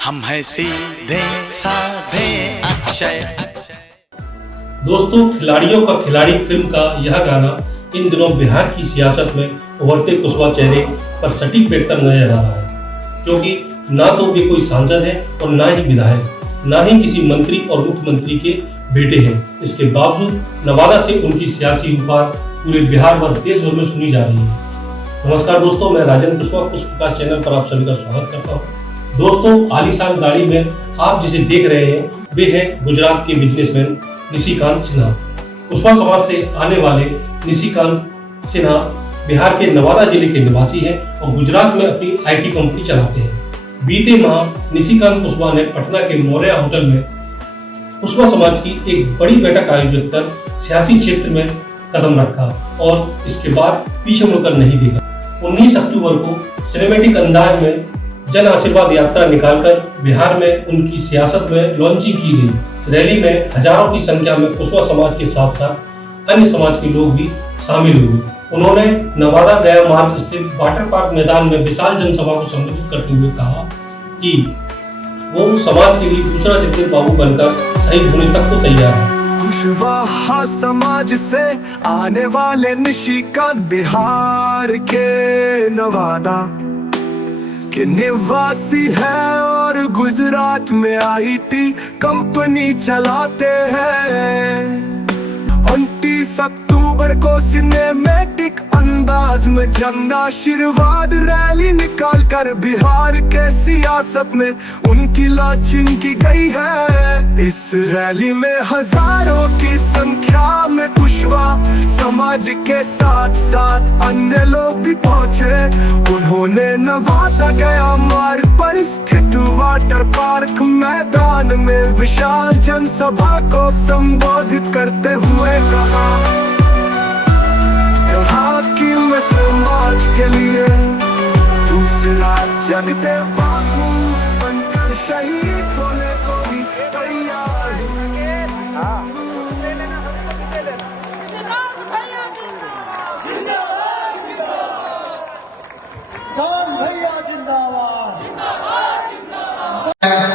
हम हैं सीधे साधे अक्षय। दोस्तों, खिलाड़ियों का खिलाड़ी फिल्म का यह गाना इन दिनों बिहार की सियासत में उभरते कुशवाहा चेहरे पर सटीक व्यक्त नजर आ रहा है, क्योंकि ना तो वे कोई सांसद है और ना ही विधायक, ना ही किसी मंत्री और मुख्यमंत्री के बेटे हैं। इसके बावजूद नवादा से उनकी सियासी उपहार पूरे बिहार व देश भर में सुनी जा रही है। नमस्कार दोस्तों, मैं राजेंद्र कुशवाहा पुष्प प्रकाश चैनल पर आप सभी का स्वागत करता हूँ। दोस्तों, आलीशान गाड़ी में आप जिसे देख रहे हैं वे हैं गुजरात के बिजनेसमैन निशिकांत सिन्हा। कुशवाहा समाज से आने वाले निशिकांत सिन्हा बिहार के नवादा जिले के निवासी हैं और गुजरात में अपनी IT कंपनी चलाते हैं। बीते माह निशिकांत कुशवाहा ने पटना के मौर्या होटल में कुशवाहा समाज की एक बड़ी बैठक आयोजित कर सियासी क्षेत्र में कदम रखा और इसके बाद पीछे मुड़कर नहीं देखा। 19 अक्टूबर को सिनेमैटिक अंदाज में जन आशीर्वाद यात्रा निकालकर बिहार में उनकी सियासत में लॉन्चिंग की गई। रैली में हजारों की संख्या में कुशवाहा समाज के साथ साथ अन्य समाज के लोग भी शामिल हुए। उन्होंने नवादा गया मार्ग स्थित वाटर पार्क मैदान में विशाल जनसभा को संबोधित करते हुए कहा कि वो समाज के लिए दूसरा जगदीप बाबू बनकर शहीद होने तक को तैयार है। कुशवाहा समाज से आने वाले निशिकांत बिहार के नवादा के निवासी है और गुजरात में IT कंपनी चलाते हैं। 29 अक्टूबर को सिनेमैटिक अंदाज में जन आशीर्वाद रैली निकाल कर बिहार के सियासत में उनकी लॉन्चिंग की गई है। इस रैली में हजारों की संख्या में कुशवाहा समाज के साथ साथ अन्य लोग भी पहुंचे। उन्होंने नवादा गया मार्ग पर स्थित वाटर पार्क मैदान में विशाल जनसभा को संबोधित करते हुए कहा, कि मैं समाज के लिए दूसरा जगदेव बाबू बनकर शहीद होने को भी तैयार हूँ।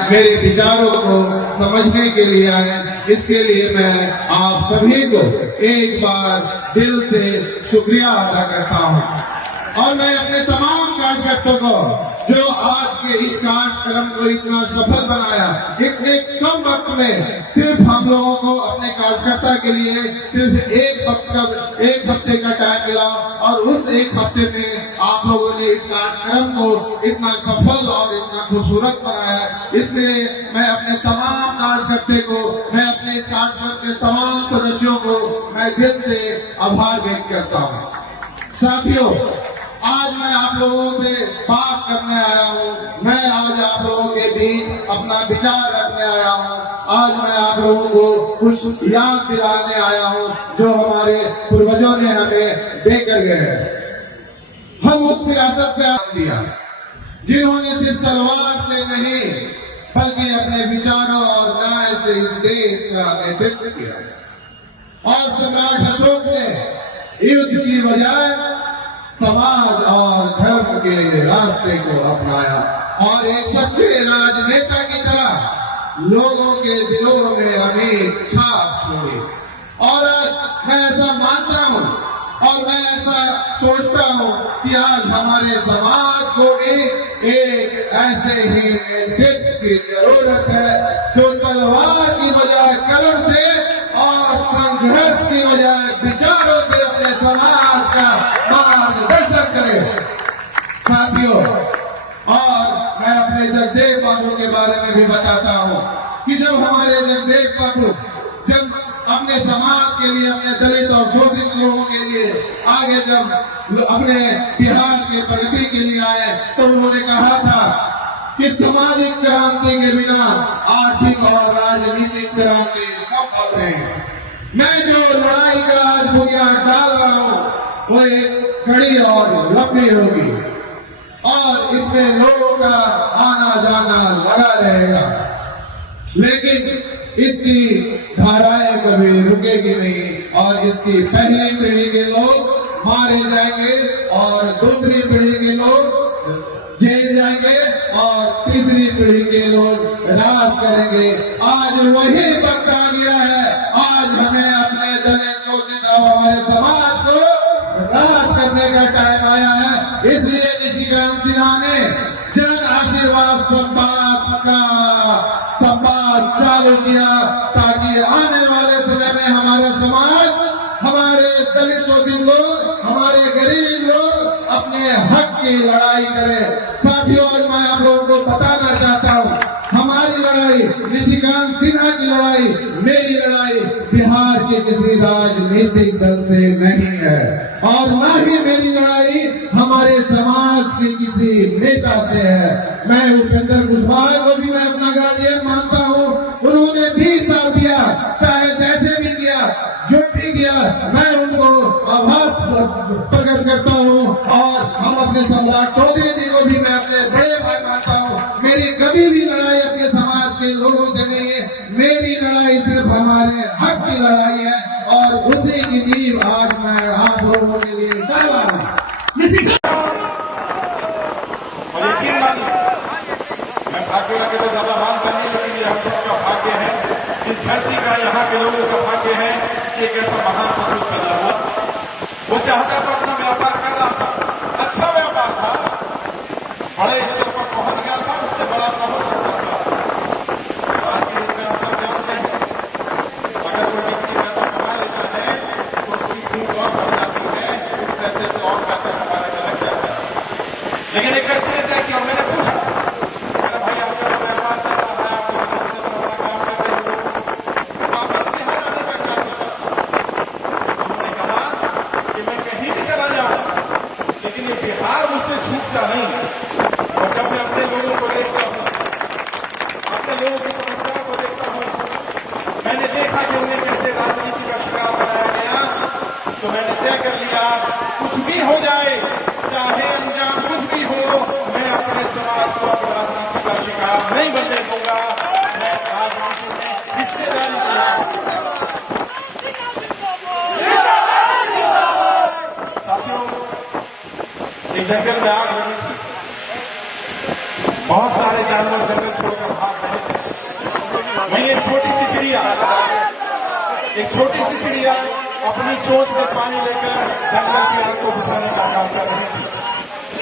मेरे विचारों को समझने के लिए आए, इसके लिए मैं आप सभी को एक बार दिल से शुक्रिया अदा करता हूं। और मैं अपने तमाम कार्यकर्ताओं को जो आज के इस कार्यक्रम को इतना सफल बनाया, इतने कम वक्त में सिर्फ हम लोगों को अपने कार्यकर्ता के लिए सिर्फ एक हफ्ते का टाइम मिला और उस एक हफ्ते में आप लोगों ने इस कार्यक्रम को इतना सफल और इतना खूबसूरत बनाया। इसलिए मैं अपने तमाम कार्यकर्ता को, मैं अपने इस कार्यक्रम के तमाम सदस्यों को मैं दिल से आभार व्यक्त करता हूँ। साथियों, आज मैं आप लोगों से बात करने आया हूँ। मैं आज आप लोगों के बीच अपना विचार रखने आया हूँ। आज मैं आप लोगों को कुछ याद दिलाने आया हूँ जो हमारे पूर्वजों ने हमें देकर गए। हम उस विरासत से दिया जिन्होंने सिर्फ तलवार से नहीं बल्कि अपने विचारों और न्याय से इस देश का नेतृत्व किया। और सम्राट अशोक ने युद्ध की बजाय समाज और धर्म के रास्ते को अपनाया और एक सच्चे राजनेता की तरह लोगों के दिलों में अमीर छाप छोड़ी। और मैं ऐसा मानता हूँ और मैं ऐसा सोचता हूँ कि आज हमारे समाज को भी एक ऐसे ही नेतृत्व की जरूरत है जो तलवार की बजाय कलम से और संघर्ष की बजाय विचारों से अपने समाज का मार्गदर्शन करे। साथियों, और मैं अपने जगदेव बाबू के बारे में भी बताता हूँ कि जब हमारे जगदेव बाबू जब अपने समाज के लिए, अपने दलित और शोषित लोगों के लिए आगे जब अपने बिहार के प्रगति के लिए आए तो उन्होंने कहा था कि सामाजिक क्रांति के बिना आर्थिक और राजनीतिक क्रांति संभव है। मैं जो लड़ाई का आज बुनियाद डाल रहा हूँ वो एक कड़ी और लंबी होगी और इसमें लोगों का आना जाना लगा रहेगा, लेकिन इसकी धाराएं कभी रुकेगी नहीं और इसकी पहली पीढ़ी के लोग मारे जाएंगे और दूसरी पीढ़ी के लोग जेल जाएंगे और तीसरी पीढ़ी के लोग राज करेंगे। आज वही वक्त आ गया है। आज हमें अपने दलित शोषित हमारे समाज को राज करने का टाइम आया है। इसलिए निशिकांत सिन्हा ने जन आशीर्वाद संवाद चालू किया ताकि आने वाले समय में हमारा समाज, हमारे दलित शोषित लोग, हमारे गरीब लोग अपने हक की लड़ाई करें। साथियों, आज मैं आप लोगों को बताना चाहता हूँ, हमारी लड़ाई, निशिकांत सिन्हा की लड़ाई, मेरी लड़ाई बिहार के किसी राजनीतिक दल से नहीं है और न ही मेरी लड़ाई हमारे समाज के किसी नेता से है। मैं उपेंद्र कुशवाहा को भी मैं अपना गार्जियन मानता हूँ। उन्होंने 20 साल दिया, चाहे जैसे भी किया, जो भी किया, मैं उनको आभार प्रकट करता हूँ। और हम अपने सम्राट चौधरी जी को भी मैं अपने बड़े भाई मानता हूँ। मेरी कभी भी लड़ाई अपने समाज के लोगों से नहीं है, मेरी लड़ाई सिर्फ हमारे हक की लड़ाई है और उसी की नींव आज मैं आप लोगों के लिए डाला हूँ। और यकीन मानिए, मैं भाग्य के तो ज्यादा मान करने लेकिन ये हम सबका भाग्य है, इस धरती का, यहाँ के लोगों का भाग्य है कि एक ऐसा महान सपूत पैदा हुआ। वो चाहता तो अपना व्यापार कर रहा था, अच्छा व्यापार था, बड़े स्तर पर पहुंच गया था, उससे बड़ा ना हो सकता था। आज के युग में हम सब जानते हैं, अगर कोई व्यक्ति पैसा कमा लेता है तो उसकी भूख और बढ़ जाती है, उस पैसे से और पैसा कमाने में लग जाता है। लेकिन एक करते रहता है कि मैंने पूछा, भाई आपका व्यापार चल रहा है, आपको काम कर रहे हो, वापस बिहार आने का क्या सोचा? उन्होंने कहा कि मैं कहीं भी चला जाऊं, लेकिन ये बिहार मुझसे छूटता नहीं। और जब मैं अपने लोगों को देखता हूं, अपने लोगों की समस्याओं को देखता हूं, मैंने देखा कि उन्हें कैसे राजनीति का शिकार बनाया गया, तो मैंने तय कर लिया, कुछ भी हो जाए, चाहे अंजाम कुछ भी हो, मैं अपने समाज को अब राजनीति का शिकार नहीं बनने दूंगा। मैं राजनीति में हिस्सेदारी करूंगा। साथियों, एक जंगल में आग लगी थी, बहुत सारे जानवर जंगल छोड़कर भाग रहे थे। वहीं एक छोटी सी चिड़िया अपनी चोंच में पानी लेकर जंगल की आग को बुझाने का काम कर रही थी।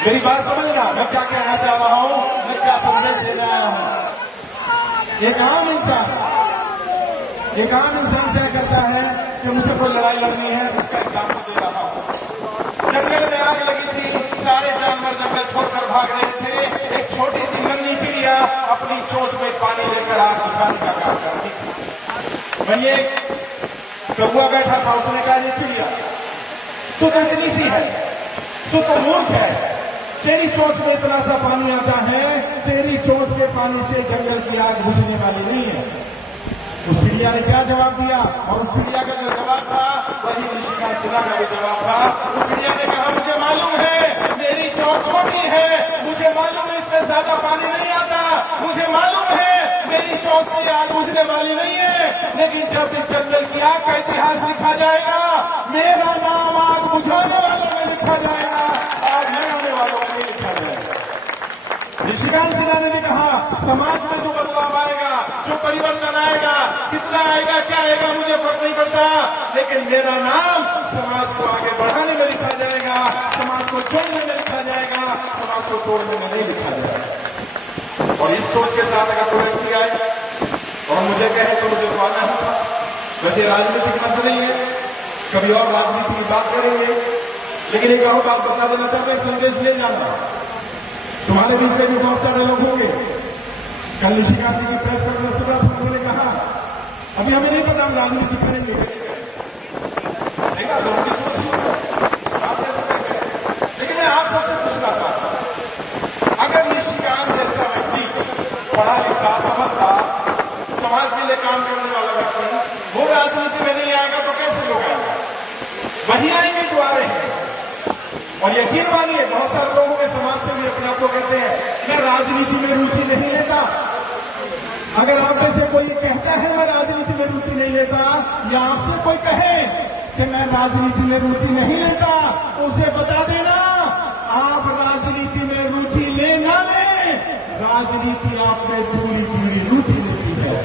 मेरी बात समझना, मैं क्या कहना चाह रहा हूं, मैं क्या संदेश देने आया हूं। एक आम इंसान तय करता है कि मुझे कोई लड़ाई लड़नी है, इसका एग्जाम्पल दे रहा हूं। जंगल में आग लगी थी, सारे जानवर जंगल छोड़कर भाग रहे थे। एक छोटी सी नन्ही चिड़िया अपनी चोंच में पानी लेकर आग बुझाने का काम कर रही थी। वहीं एक कौवा बैठा था, उसने कहा, ये चिड़िया तू तो इतनी सी है, तू तो मूर्ख है, तेरी चोंच में इतना सा पानी आता है, तेरी चोंच के पानी से जंगल की आग बुझने वाली नहीं है। उस चिड़िया ने क्या जवाब दिया? और उस चिड़िया का जो जवाब था वही निशिकांत सिन्हा का भी जवाब था। उस चिड़िया ने कहा, मुझे मालूम है मेरी चोंच छोटी है, मुझे मालूम है इसमें ज्यादा पानी नहीं आता, मुझे मालूम है मेरी चोंच से आग बुझने वाली नहीं है, लेकिन जब इस जंगल की आग का इतिहास लिखा जाएगा, मेरा नाम आग बुझाने वालों में लिखा जाएगा, आग लगाने वालों में नहीं लिखा जाएगा। निशिकांत सिन्हा ने भी कहा, समाज में जो बदलाव आएगा, जो परिवर्तन आएगा, कितना आएगा, क्या आएगा, मुझे फर्क नहीं पड़ता, लेकिन मेरा नाम समाज को आगे बढ़ाने में लिखा जाएगा, समाज को जोड़ने में लिखा जाएगा, समाज को तोड़ने में नहीं लिखा जाएगा। और इस सोच के साथ अगर कोई व्यक्ति आए और मुझे कहे तो मुझे मानना होगा। वैसे राजनीतिक मंच नहीं है, कभी और राजनीति की बात करेंगे, लेकिन एक और बात बता देना चाहते हैं, संदेश ले जाना। तुम्हारे बीच में भी बहुत सारे लोग होंगे। कल निशिकांत जी की प्रेस कॉन्फ्रेंस के बाद उन्होंने कहा, अभी हमें नहीं पता हम राजनीति करेंगे, लेकिन मैं आप सबसे पूछना चाहता हूं, अगर निशिकांत जैसा व्यक्ति पढ़ा लिखा, समझता, समाज के लिए काम करने वाला व्यक्ति वो राजनीति में नहीं आएगा तो कैसे लोग आएंगे? वही आएंगे जो आ रहे हैं। और यकीन मानिए, बहुत सारे लोगों के समाज से भी अपने आप को कहते हैं, मैं राजनीति में रुचि नहीं लेता। अगर आप में से कोई कहता है मैं राजनीति में रुचि नहीं लेता, या आपसे कोई कहे कि मैं राजनीति में रुचि नहीं लेता, तो उसे बता देना आप राजनीति में रुचि ले ना लें, राजनीति आपने पूरी पूरी रुचि लेती है।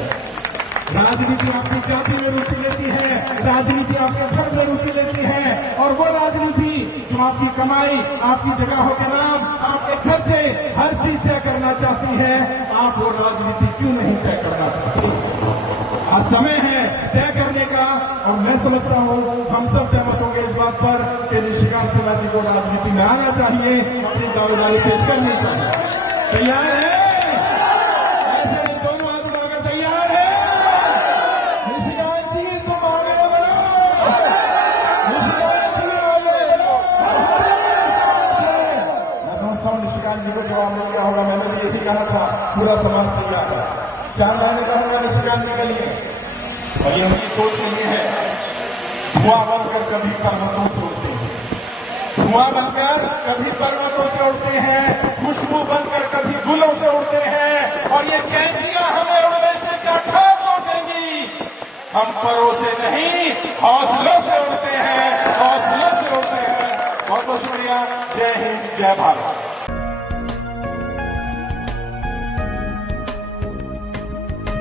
राजनीति आपकी जाति में रुचि लेती है, राजनीति आपके धर्म में रुचि लेती है, और वो राजनीति जो आपकी कमाई, आपकी जगहों के नाम, आपके खर्चे, हर चीज तय करना चाहती है, आप वो राजनीति क्यों नहीं तय करना चाहते? आज समय है तय करने का, और मैं समझता हूँ हम सब सहमत होंगे इस बात पर कि निशिकांत सिन्हा जी को राजनीति में आना चाहिए, अपनी दावेदारी पेश करनी चाहिए। तैयार है? ऐसे दोनों हाथ उठाकर तैयार है? निशिकांत जी तुम आगे बढ़ो, निशिकांत जी आगे बढ़ो। मैं समझता हूँ निशिकांत जी को जवाब मिल गया होगा, मैंने भी यही कहा था, पूरा समाज तैयार है। 4 महीने कहूंगा निशिकांत जी के लिए, और ये उनकी सोच नहीं है। धुआं बनकर कभी पर्वतों से उड़ते हैं, धुआं बनकर कभी पर्वतों से उड़ते हैं, खुशबू बनकर कभी गुलों से उड़ते हैं, और ये कैंसियां हमें उड़ने से क्या ठाक रोकेंगी? हम परों से नहीं, हौसलों से उड़ते हैं, हौसलों से उड़ते हैं। बहुत बहुत शुक्रिया। जय हिंद, जय भारत।